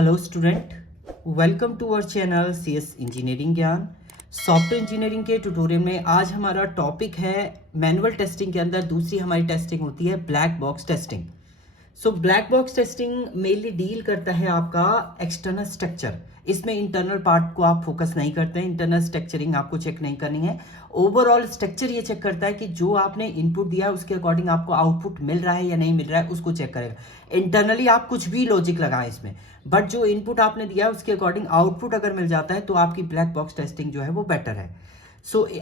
Hello student, welcome to our channel CS engineering Gyan. Software engineering के tutorial में आज हमारा टॉपिक है मैनुअल टेस्टिंग के अंदर दूसरी हमारी टेस्टिंग होती है black box testing. So black box testing mainly deal करता है आपका एक्सटर्नल स्ट्रक्चर। इसमें इंटरनल पार्ट को आप फोकस नहीं करते हैं, इंटरनल स्ट्रक्चरिंग आपको चेक नहीं करनी है। ओवरऑल स्ट्रक्चर ये चेक करता है कि जो आपने इनपुट दिया है उसके अकॉर्डिंग आपको आउटपुट मिल रहा है या नहीं मिल रहा है, उसको चेक करेगा। इंटरनली आप कुछ भी लॉजिक लगाएं इसमें, बट जो इनपुट आपने दिया है उसके अकॉर्डिंग आउटपुट अगर मिल जाता है तो आपकी ब्लैक बॉक्स टेस्टिंग जो है वो बेटर है।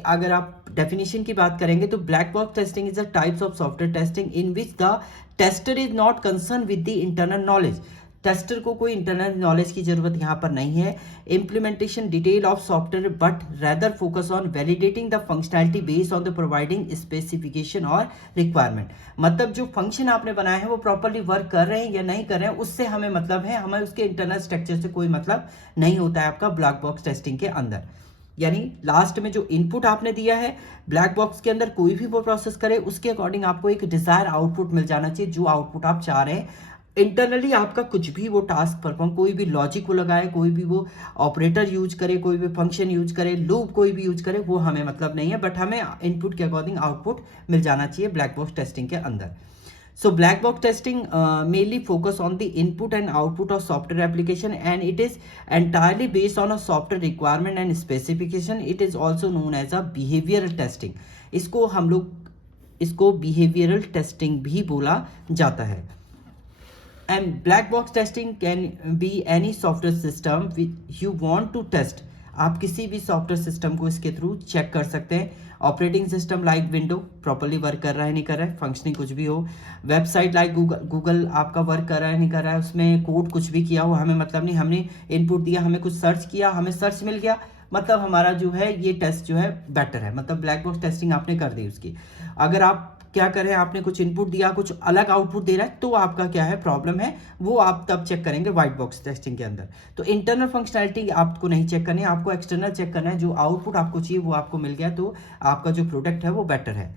अगर आप डेफिनेशन की बात करेंगे तो black box testing is a types of software testing in which the tester is not concern with the internal knowledge. Tester को कोई इंटरनल नॉलेज की जरूरत यहाँ पर नहीं है। Implementation detail of software but rather focus on validating the functionality based on the providing specification और requirement. मतलब जो फंक्शन आपने बनाया है वो प्रॉपरली वर्क कर रहे हैं या नहीं कर रहे हैं, उससे हमें मतलब है, हमें उसके इंटरनल स्ट्रक्चर से कोई मतलब नहीं होता है आपका ब्लैक बॉक्स टेस्टिंग के अंदर। यानी लास्ट में जो इनपुट आपने दिया है ब्लैक बॉक्स के अंदर, कोई भी वो प्रोसेस करे उसके अकॉर्डिंग आपको एक डिजायर आउटपुट मिल जाना चाहिए, जो आउटपुट आप चाह रहे हैं। इंटरनली आपका कुछ भी वो टास्क परफॉर्म, कोई भी लॉजिक को लगाए, कोई भी वो ऑपरेटर यूज करे, कोई भी फंक्शन यूज करे, लूप कोई भी यूज करे, वो हमें मतलब नहीं है, बट हमें इनपुट के अकॉर्डिंग आउटपुट मिल जाना चाहिए ब्लैक बॉक्स टेस्टिंग के अंदर। So black box testing mainly focus on the input and output of software application, and it is entirely based on a software requirement and specification. It is also known as a behavioral testing. इसको हम लोग इसको behavioral testing भी बोला जाता है। And black box testing can be any software system which you want to test. आप किसी भी सॉफ्टवेयर सिस्टम को इसके थ्रू चेक कर सकते हैं। Operating system like window properly work कर रहा है नहीं कर रहा है, फंक्शनिंग कुछ भी हो। वेबसाइट लाइक गूगल आपका वर्क कर रहा है नहीं कर रहा है, उसमें कोड कुछ भी किया हो हमें मतलब नहीं, हमने इनपुट दिया, हमें कुछ सर्च किया, हमें सर्च मिल गया, मतलब हमारा जो है ये टेस्ट जो है बेटर है, मतलब ब्लैक बॉक्स टेस्टिंग आपने कर दी उसकी। अगर आप क्या करें, आपने कुछ इनपुट दिया कुछ अलग आउटपुट दे रहा है तो आपका क्या है प्रॉब्लम है, वो आप तब चेक करेंगे व्हाइट बॉक्स टेस्टिंग के अंदर। तो इंटरनल फंक्शनैलिटी आपको नहीं चेक करनी है, आपको एक्सटर्नल चेक करना है, जो आउटपुट आपको चाहिए वो आपको मिल गया तो आपका जो प्रोडक्ट है वो बेटर है।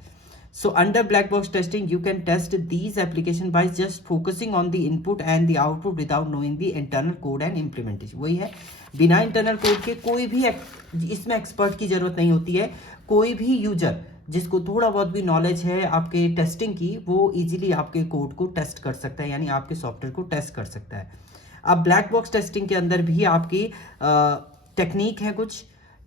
So under black box testing, you can test these application by just focusing on the input and the output without knowing the internal code and implementation। वही है, बिना इंटरनल कोड के कोई भी इसमें एक्सपर्ट की जरूरत नहीं होती है। कोई भी यूजर जिसको थोड़ा बहुत भी नॉलेज है आपके टेस्टिंग की, वो इजीली आपके कोड को टेस्ट कर सकता है, यानी आपके सॉफ्टवेयर को टेस्ट कर सकता है। अब ब्लैक बॉक्स टेस्टिंग के अंदर भी आपकी टेक्निक है कुछ।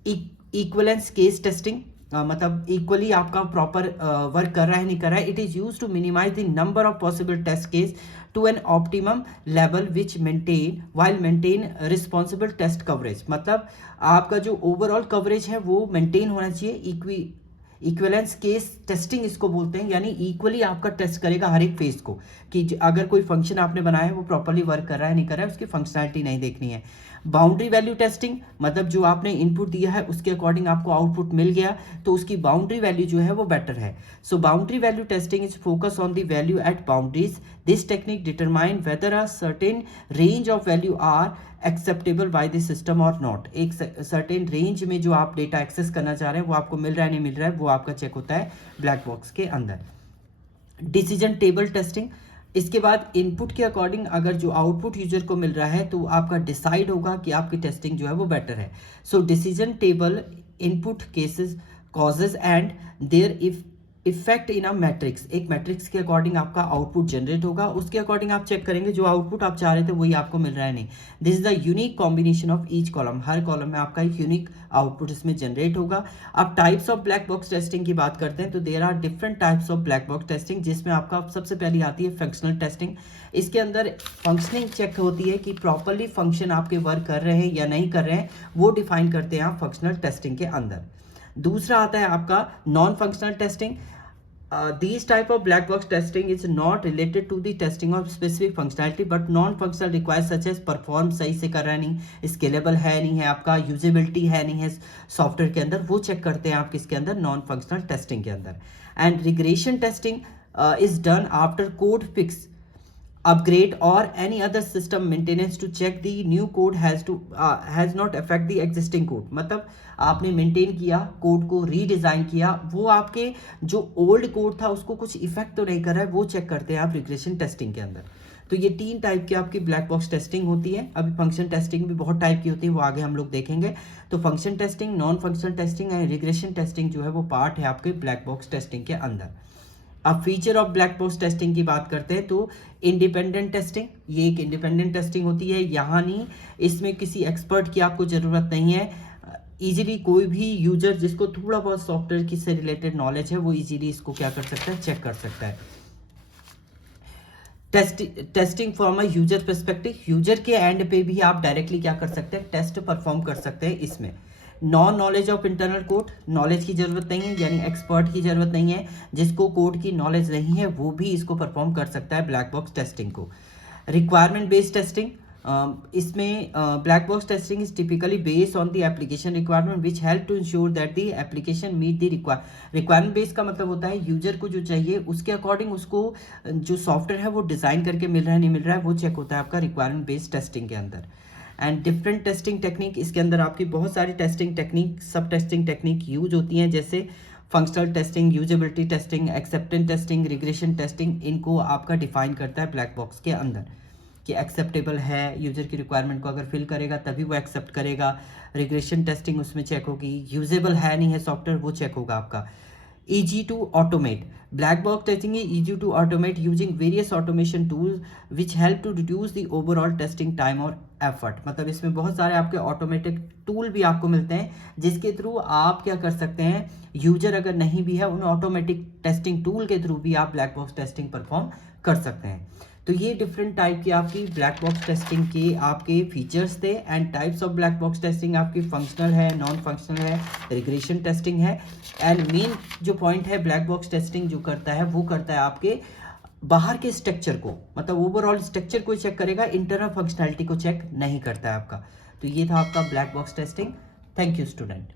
इक्वलेंस केस टेस्टिंग, मतलब इक्वली आपका प्रॉपर वर्क कर रहा है नहीं कर रहा है। It is use to minimise the number of possible test case to an optimum level which maintain responsible test coverage. मतलब आपका जो ओवरऑल कवरेज है वो मेंटेन होना चाहिए। इक्विवेलेंस केस टेस्टिंग इसको बोलते हैं, यानी इक्वली आपका टेस्ट करेगा हर एक फेज को, कि अगर कोई फंक्शन आपने बनाया है वो प्रॉपर्ली वर्क कर रहा है नहीं कर रहा है, उसकी फंक्शनैलिटी नहीं देखनी है। बाउंड्री वैल्यू टेस्टिंग, मतलब जो आपने इनपुट दिया है उसके अकॉर्डिंग आपको आउटपुट मिल गया तो उसकी बाउंड्री वैल्यू जो है वो बेटर है। So boundary value testing is focus on the value at boundaries. This technique determine whether a certain range of value are acceptable by the system और नॉट। एक सर्टेन रेंज में जो आप data access करना चाह रहे हैं वो आपको मिल रहा है नहीं मिल रहा है, वो आपका चेक होता है ब्लैक बॉक्स के अंदर। डिसीजन टेबल टेस्टिंग, इसके बाद इनपुट के अकॉर्डिंग अगर जो आउटपुट यूजर को मिल रहा है तो आपका डिसाइड होगा कि आपकी टेस्टिंग जो है वो बेटर है। So decision table input cases causes and their effect in a matrix. एक मैट्रिक्स के अकॉर्डिंग आपका आउटपुट जनरेट होगा, उसके अकॉर्डिंग आप चेक करेंगे जो आउटपुट आप चाह रहे थे वही आपको मिल रहा है नहीं। This is the unique combination of each column, हर कॉलम में आपका एक यूनिक आउटपुट इसमें जनरेट होगा। अब types of black box testing की बात करते हैं तो there are different types of black box testing, जिसमें आपका सबसे पहली आती है फंक्शनल टेस्टिंग। इसके अंदर फंक्शनिंग चेक होती है कि प्रॉपरली फंक्शन आपके वर्क कर रहे हैं या नहीं कर रहे हैं, वो डिफाइन करते हैं आप फंक्शनल टेस्टिंग के अंदर। दूसरा आता है आपका non functional testing. These type of black box testing is not related to the testing of specific functionality but non-functional requires such as perform सही से कर रहा है नहीं, scalable है नहीं है, आपका यूजेबिलिटी है नहीं है सॉफ्टवेयर के अंदर, वो चेक करते हैं आप किसके अंदर, नॉन फंक्शनल टेस्टिंग के अंदर। And regression testing is done after code fix upgrade or any other system maintenance to check the new code has not affect the existing code। मतलब आपने मेंटेन किया कोड को, रीडिजाइन किया, वो आपके जो ओल्ड कोड था उसको कुछ इफेक्ट तो नहीं कर रहा है, वो चेक करते हैं आप रिग्रेशन टेस्टिंग के अंदर। तो ये 3 टाइप की आपकी ब्लैक बॉक्स टेस्टिंग होती है। अभी फंक्शन टेस्टिंग भी बहुत टाइप की होती है, वो आगे हम लोग देखेंगे। तो function testing, non functional testing and regression testing जो है वो पार्ट है आपके ब्लैक बॉक्स टेस्टिंग के अंदर। अब feature of black box testing की बात करते हैं तो इंडिपेंडेंट टेस्टिंग, ये एक इंडिपेंडेंट टेस्टिंग होती है। यहाँ नहीं, इसमें किसी एक्सपर्ट की आपको ज़रूरत नहीं है। इजीली कोई भी यूजर जिसको थोड़ा बहुत सॉफ्टवेयर की से रिलेटेड नॉलेज है वो इजीली इसको क्या कर सकता है, चेक कर सकता है। Testing from a user perspective, user के एंड पे भी आप डायरेक्टली क्या कर सकते हैं, टेस्ट परफॉर्म कर सकते हैं। इसमें non knowledge of internal code, knowledge की जरूरत नहीं है, यानी एक्सपर्ट की जरूरत नहीं है। जिसको कोड की नॉलेज नहीं है वो भी इसको परफॉर्म कर सकता है ब्लैक बॉक्स टेस्टिंग को। रिक्वायरमेंट बेस्ड टेस्टिंग, इसमें black box testing is typically based on the application requirement which help to ensure that the application meet the requirement based का मतलब होता है यूजर को जो चाहिए उसके अकॉर्डिंग उसको जो सॉफ्टवेयर है वो डिज़ाइन करके मिल रहा है नहीं मिल रहा है, वो चेक होता है आपका रिक्वायरमेंट बेस्ड टेस्टिंग के अंदर। एंड डिफरेंट टेस्टिंग टेक्निक, इसके अंदर आपकी बहुत सारी टेस्टिंग टेक्निक, सब टेस्टिंग टेक्निक यूज होती हैं, जैसे functional testing, usability testing, acceptance testing, regression testing. इनको आपका डिफाइन करता है ब्लैक बॉक्स के अंदर कि एक्सेप्टेबल है, यूजर की रिक्वायरमेंट को अगर फिल करेगा तभी वो एक्सेप्ट करेगा। रिग्रेशन टेस्टिंग उसमें चेक होगी, यूजेबल है नहीं है सॉफ्टवेयर वो चेक होगा आपका। easy to automate, black box testing is easy to automate using various automation tools which help to reduce the overall testing time और effort। मतलब इसमें बहुत सारे आपके ऑटोमेटिक टूल भी आपको मिलते हैं जिसके थ्रू आप क्या कर सकते हैं, यूजर अगर नहीं भी है उन ऑटोमेटिक टेस्टिंग टूल के थ्रू भी आप ब्लैक बॉक्स टेस्टिंग परफॉर्म कर सकते हैं। तो ये डिफरेंट टाइप की आपकी ब्लैक बॉक्स टेस्टिंग के आपके फीचर्स थे। And types of black box testing आपकी फंक्शनल है, नॉन फंक्शनल है, रिग्रेशन टेस्टिंग है। एंड मेन जो पॉइंट है ब्लैक बॉक्स टेस्टिंग जो करता है वो करता है आपके बाहर के स्ट्रक्चर को, मतलब ओवरऑल स्ट्रक्चर को चेक करेगा, इंटरनल फंक्शनैलिटी को चेक नहीं करता है आपका। तो ये था आपका black box testing. Thank you student.